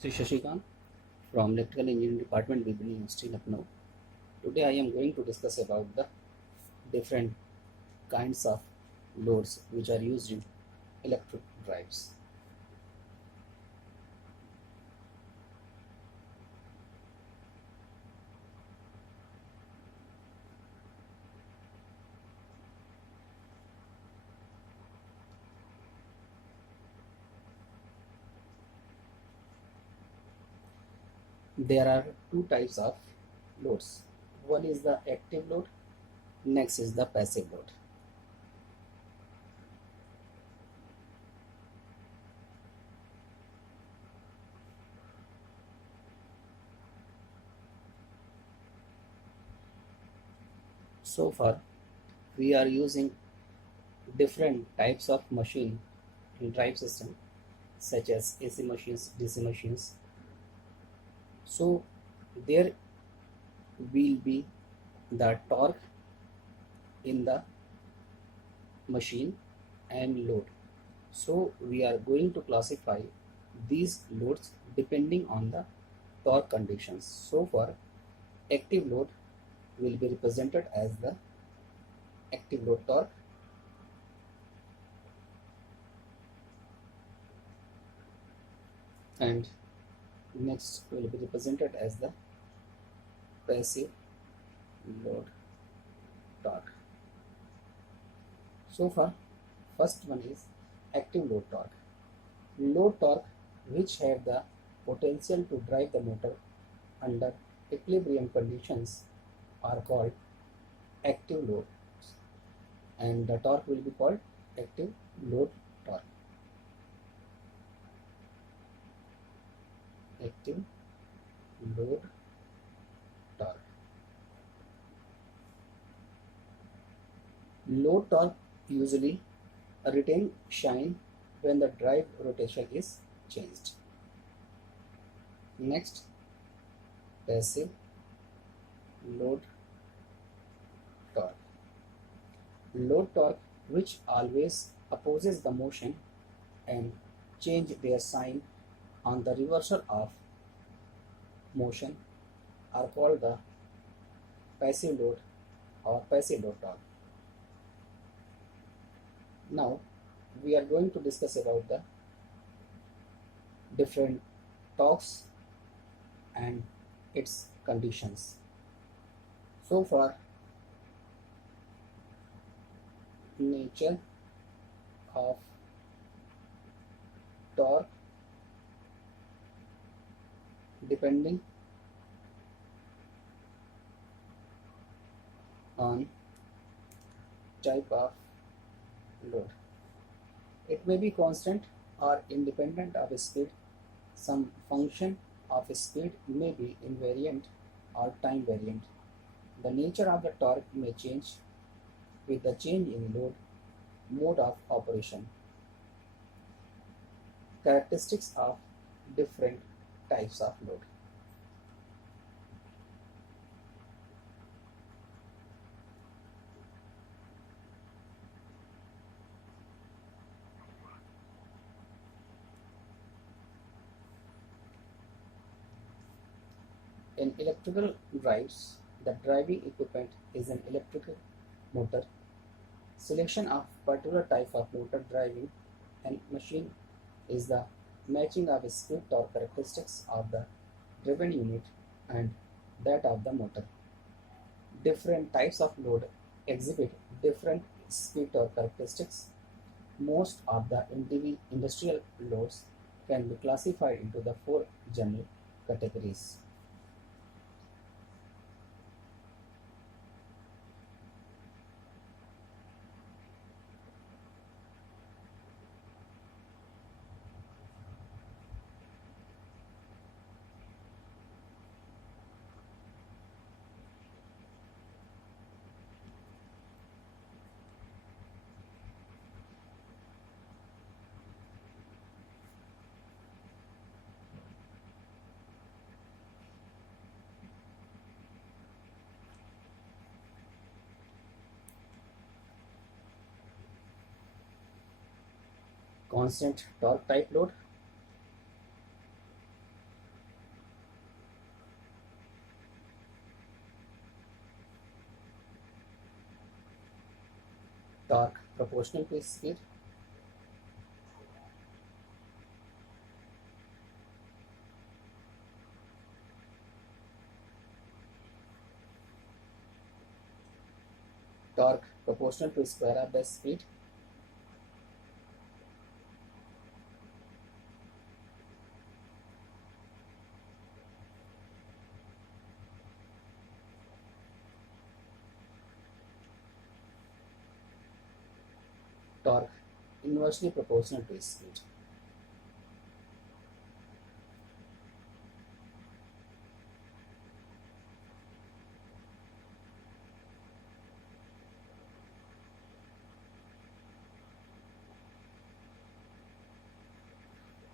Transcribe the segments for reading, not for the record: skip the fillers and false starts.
This is Shashikant from Electrical Engineering Department, BEE University, Lucknow. Today I am going to discuss about the different kinds of loads which are used in electric drives. There are two types of loads. One is the active load, next is the passive load. So far, we are using different types of machine in drive system such as AC machines, DC machines. So there will be the torque in the machine and load. So we are going to classify these loads depending on the torque conditions. So for active load will be represented as the active load torque, and next will be represented as the passive load torque. So far, first one is active load torque. Load torque which have the potential to drive the motor under equilibrium conditions are called active loads, and the torque will be called active load torque. Active load torque. Load torque usually retain shine when the drive rotation is changed. Next, passive load torque. Load torque which always opposes the motion and change their sign on the reversal of motion are called the passive load or passive load torque. Now we are going to discuss about the different torques and its conditions. So far, nature of torque depending on type of load. It may be constant or independent of speed. Some function of speed may be invariant or time variant. The nature of the torque may change with the change in load, mode of operation. Characteristics of different types of load. In electrical drives, the driving equipment is an electrical motor. Selection of particular type of motor driving and machine is the matching of speed torque characteristics of the driven unit and that of the motor. Different types of load exhibit different speed torque characteristics. Most of the industrial loads can be classified into the four general categories. Constant torque type load. torque proportional to speed, torque proportional to square of the speed, torque inversely proportional to speed.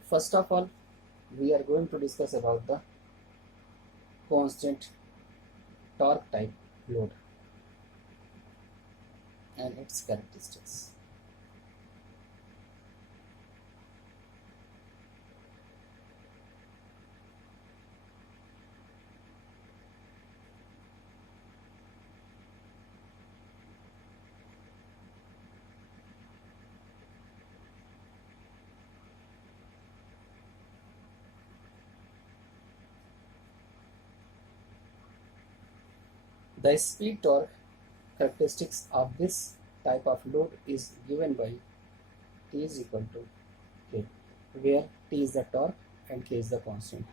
First of all, we are going to discuss about the constant torque type load and its characteristics. The speed torque characteristics of this type of load is given by T is equal to K, where T is the torque and K is the constant.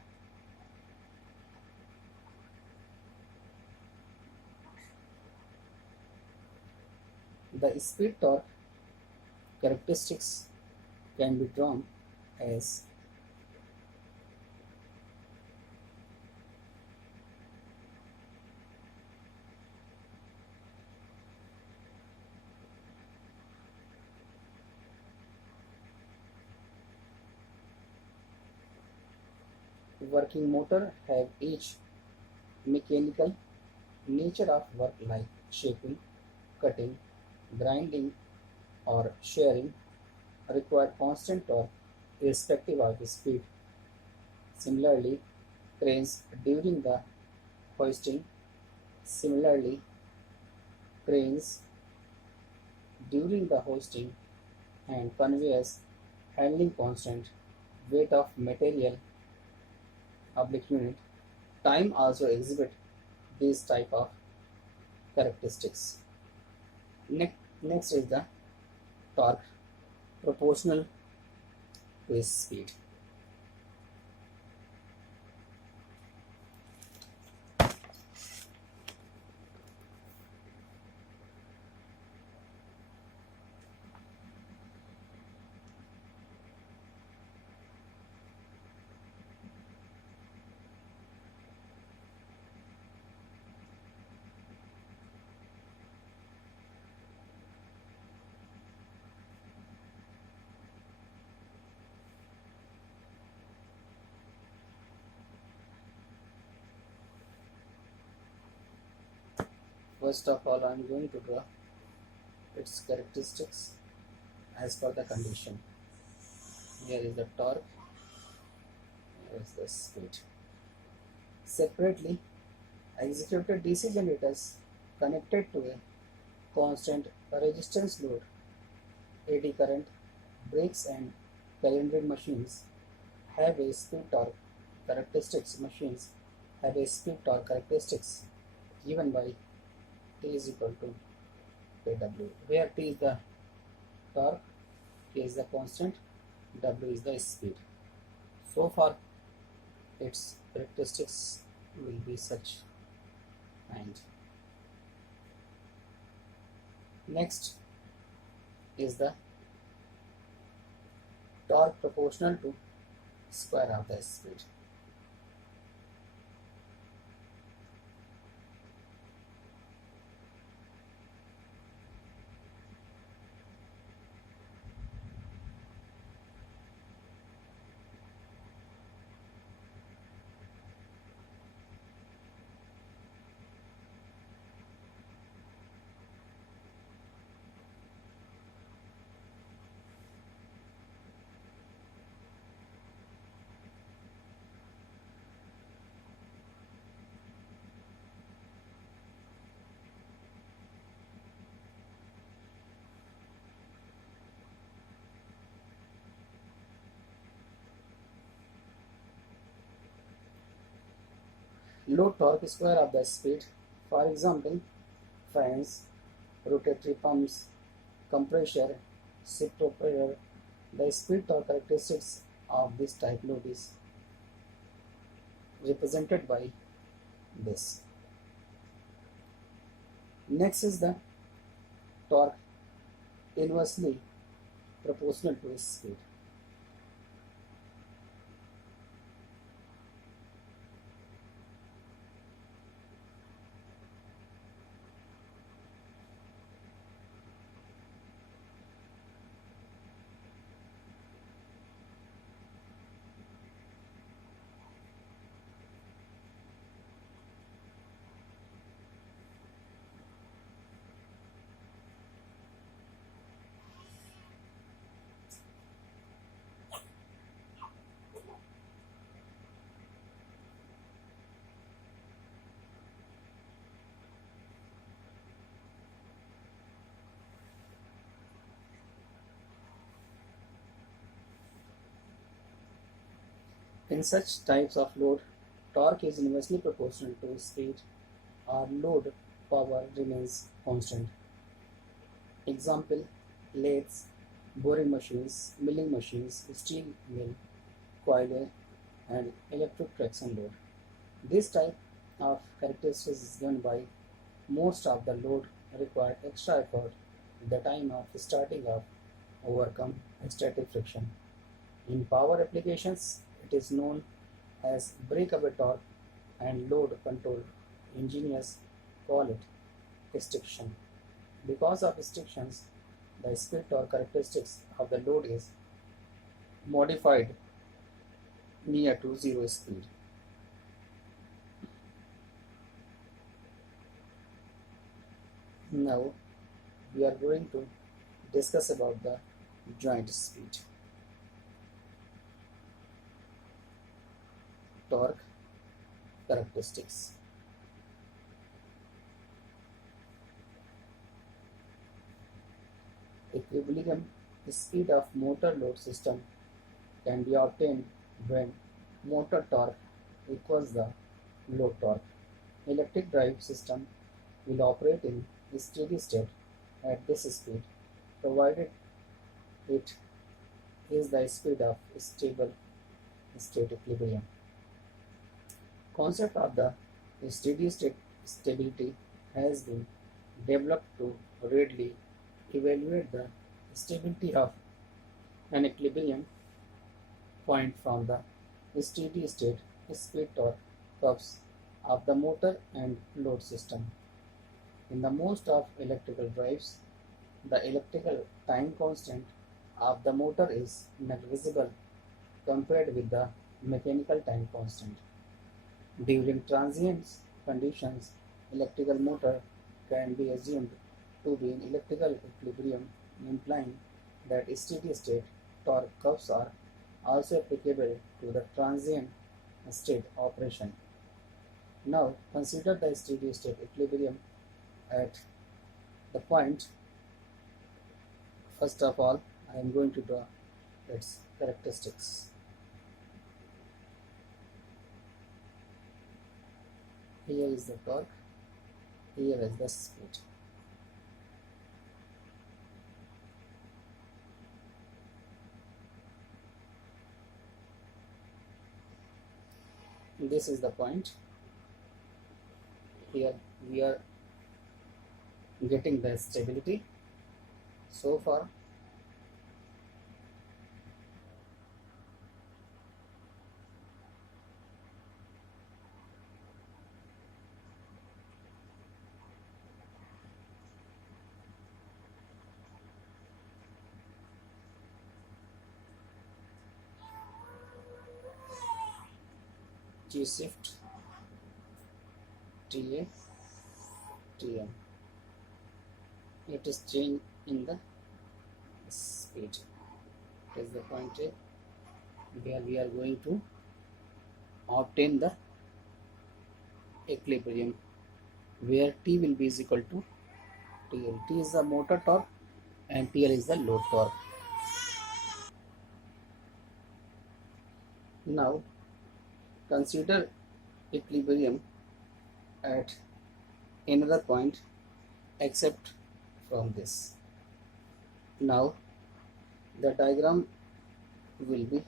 The speed torque characteristics can be drawn as working motor have each mechanical nature of work like shaping, cutting, grinding or shearing require constant torque irrespective of the speed. Similarly, cranes during the hoisting, similarly, cranes during the hoisting and conveyors handling constant weight of material oblique unit. Time also exhibit these type of characteristics. Next is the torque proportional to its speed. First of all, I am going to draw its characteristics as per the condition. Here is the torque, here is the speed. Separately, executed DC generators connected to a constant resistance load, AD current, brakes and cylindrical machines have a speed torque characteristics. Machines have a speed torque characteristics given by T is equal to Kw, where T is the torque, K is the constant, W is the speed. So far, its characteristics will be such. And next is the torque proportional to square of the speed. load torque square of the speed. For example, fans, rotatory pumps, compressor, shift operator. The speed torque characteristics of this type load is represented by this. Next is the torque inversely proportional to its speed. In such types of load, torque is inversely proportional to speed or load power remains constant. Example, lathes, boring machines, milling machines, steel mill, coiler, and electric traction load. This type of characteristics is given by most of the load required extra effort at the time of starting up overcome static friction. In power applications, it is known as breakaway torque and load control. Engineers call it restriction. Because of restrictions, the speed torque characteristics of the load is modified near to zero speed. Now we are going to discuss about the joint speed. Torque characteristics. Equilibrium speed of motor load system can be obtained when motor torque equals the load torque. Electric drive system will operate in steady state at this speed, provided it is the speed of stable state equilibrium. Concept of the steady state stability has been developed to readily evaluate the stability of an equilibrium point from the steady state speed torque curves of the motor and load system. In the most of electrical drives, the electrical time constant of the motor is negligible compared with the mechanical time constant. During transient conditions, electrical motor can be assumed to be in electrical equilibrium, implying that steady state torque curves are also applicable to the transient state operation. Now consider the steady state equilibrium at the point. First of all, I am going to draw its characteristics. Here is the torque, here is the speed. This is the point. Here we are getting the stability. So far, G shift, TA, TM. It is change in the speed. It is the point A where we are going to obtain the equilibrium, where T will be is equal to TL. T is the motor torque and TL is the load torque. Now consider equilibrium at another point except from this. Now the diagram will be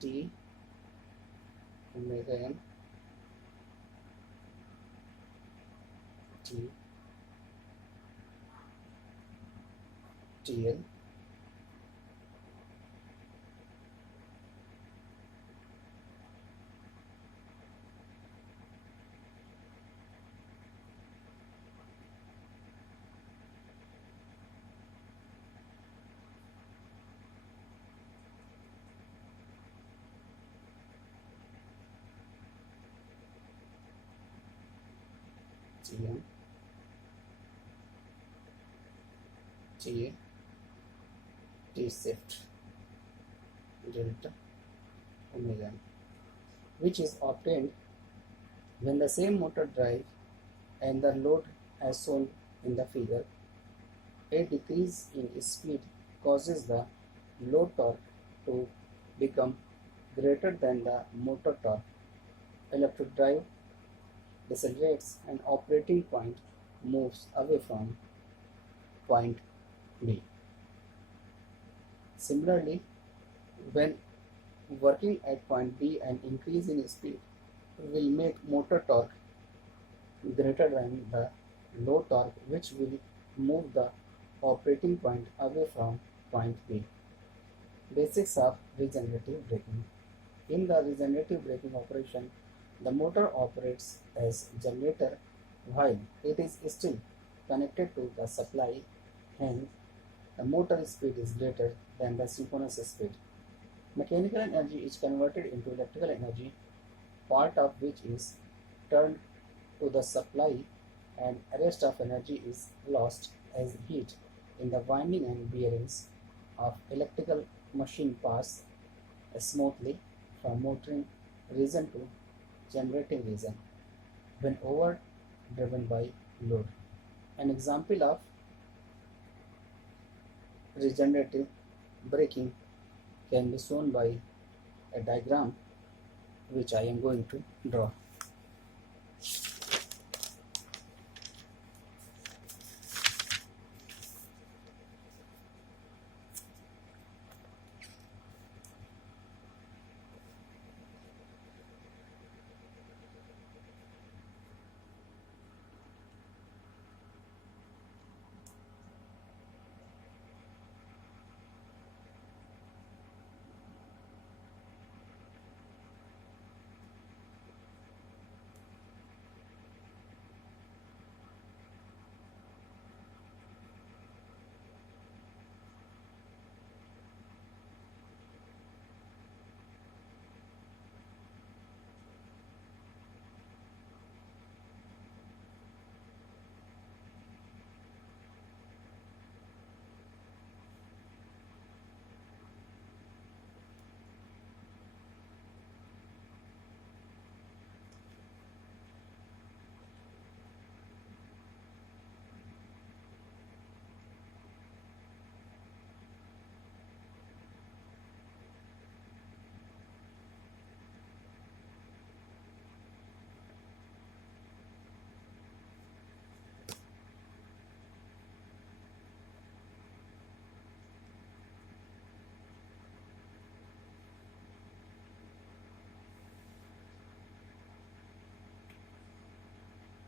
T omega m T TL TM TA T shift delta omega m, which is obtained when the same motor drive and the load as shown in the figure. A decrease in speed causes the load torque to become greater than the motor torque. Electric drive decelerates and operating point moves away from point B. Similarly, when working at point B, an increase in speed will make motor torque greater than the load torque, which will move the operating point away from point B. Basics of regenerative braking. In the regenerative braking operation, the motor operates as generator while it is still connected to the supply, hence the motor speed is greater than the synchronous speed. Mechanical energy is converted into electrical energy, part of which is turned to the supply, and rest of energy is lost as heat in the winding and bearings of electrical machine pass smoothly from motoring region to generating region when overdriven by load. An example of regenerative braking can be shown by a diagram which I am going to draw.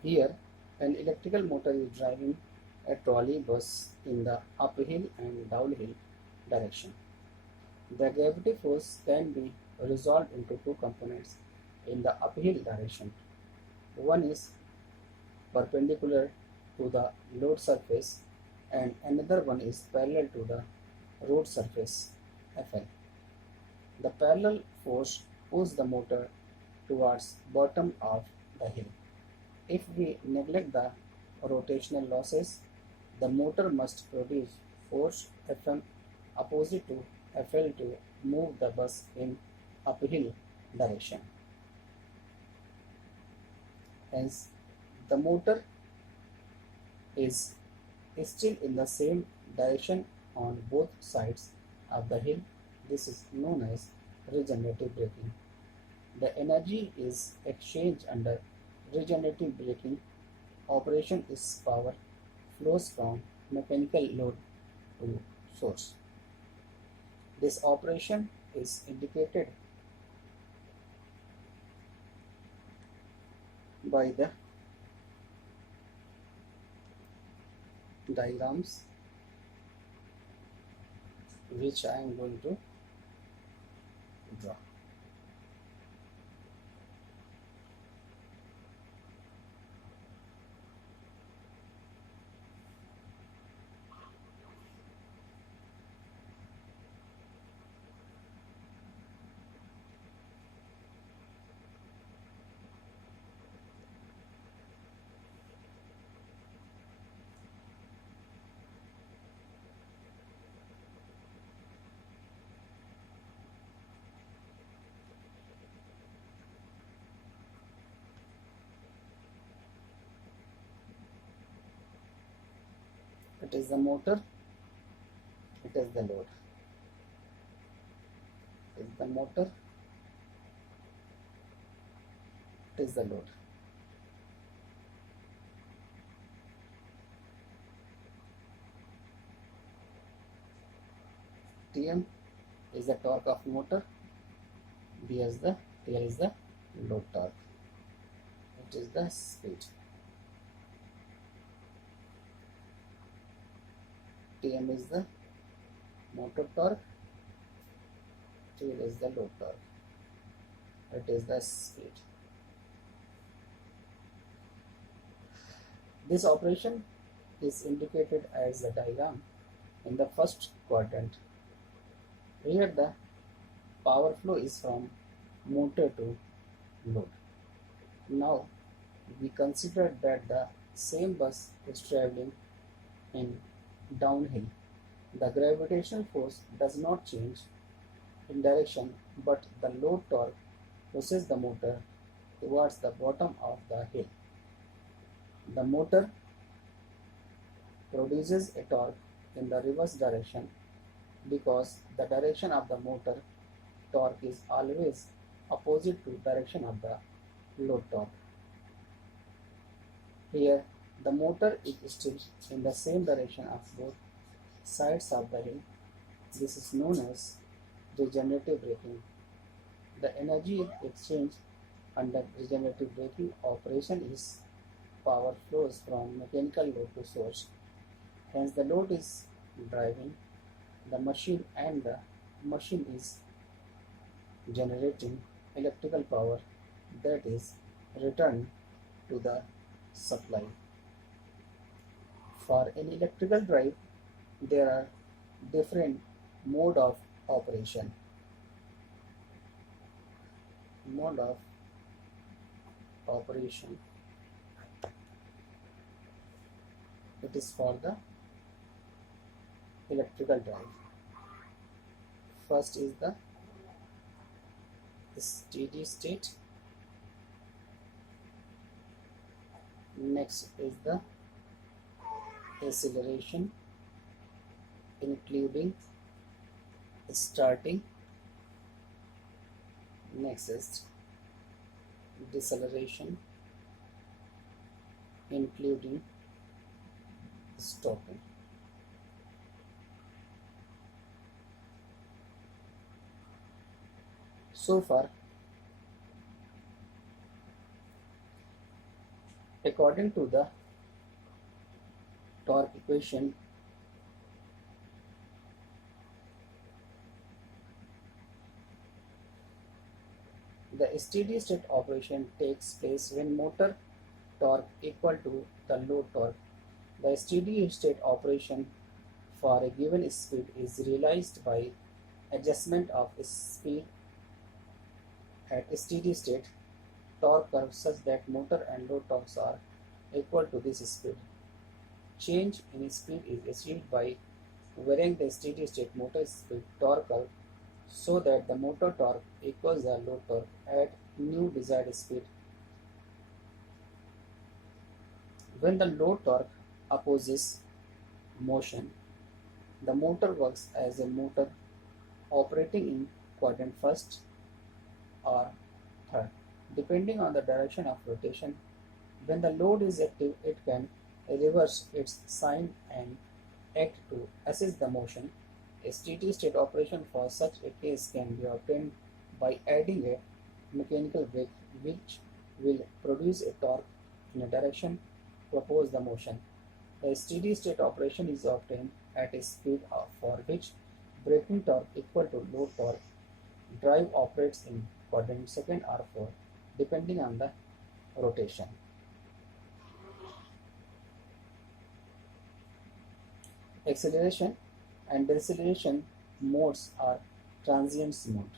Here, an electrical motor is driving a trolley bus in the uphill and downhill direction. The gravity force can be resolved into two components in the uphill direction. One is perpendicular to the load surface and another one is parallel to the road surface FL. The parallel force pulls the motor towards bottom of the hill. If we neglect the rotational losses, the motor must produce force Fm opposite to Fl to move the bus in uphill direction. Hence, the motor is still in the same direction on both sides of the hill. This is known as regenerative braking. The energy is exchanged under regenerative braking. Operation is power flows from mechanical load to source. This operation is indicated by the diagrams which I am going to draw. It is the motor, it is the load. It is the motor, it is the load. Tm is the torque of motor, B is the TL is the load torque. It is the speed. Tm is the motor torque, TL is the load torque. It is the speed. This operation is indicated as a diagram in the first quadrant. Here the power flow is from motor to load. Now we consider that the same bus is traveling in downhill. The gravitational force does not change in direction, but the load torque pushes the motor towards the bottom of the hill. The motor produces a torque in the reverse direction because the direction of the motor torque is always opposite to direction of the load torque. Here the motor is still in the same direction of both sides of the hill. This is known as regenerative braking. The energy exchange under regenerative braking operation is power flows from mechanical load to source. Hence the load is driving the machine and the machine is generating electrical power that is returned to the supply. For an electrical drive, there are different mode of operation. Mode of operation. It is for the electrical drive. First is the steady state. Next is the acceleration, including starting. Next is deceleration, including stopping. So far, according to the torque equation, the steady state operation takes place when motor torque equal to the load torque. The steady state operation for a given speed is realized by adjustment of speed at steady state torque curve such that motor and load torques are equal to this speed. Change in speed is achieved by varying the steady state motor speed torque curve so that the motor torque equals the load torque at new desired speed. When the load torque opposes motion, the motor works as a motor operating in quadrant first or depending on the direction of rotation. When the load is active, it can reverse its sign and act to assist the motion. A steady state operation for such a case can be obtained by adding a mechanical brake which will produce a torque in a direction propose the motion. A steady state operation is obtained at a speed for which braking torque equal to load torque. Drive operates in quadrant second or fourth depending on the rotation. Acceleration and deceleration modes are transient mode.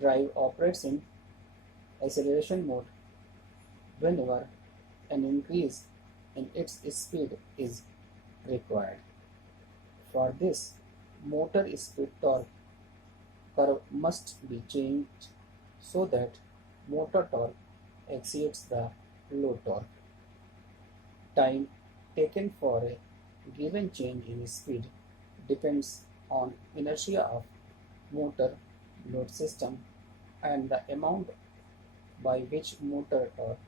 Drive operates in acceleration mode whenever an increase in its speed is required. For this, motor speed torque curve must be changed so that motor torque exceeds the load torque. Time taken for a given change in speed depends on inertia of motor load system and the amount by which motor torque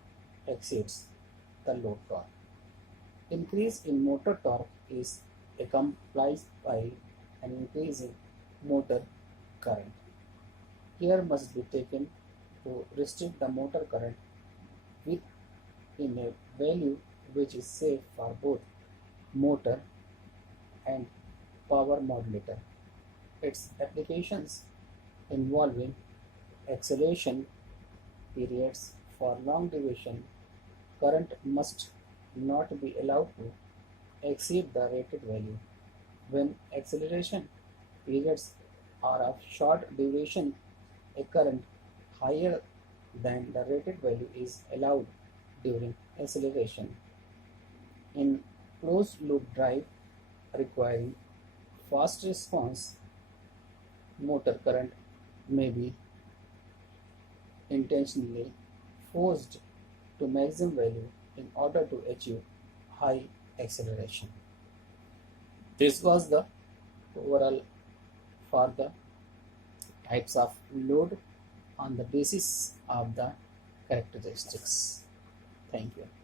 exceeds the load torque. Increase in motor torque is accompanied by an increase in motor current. Care must be taken to restrict the motor current within a value which is safe for both motor and power modulator. Its applications involving acceleration periods for long duration current must not be allowed to exceed the rated value. When acceleration periods are of short duration, a current higher than the rated value is allowed during acceleration. In closed loop drive requiring fast response, motor current may be intentionally forced to maximum value in order to achieve high acceleration. This was the overall for the types of load on the basis of the characteristics. Thank you.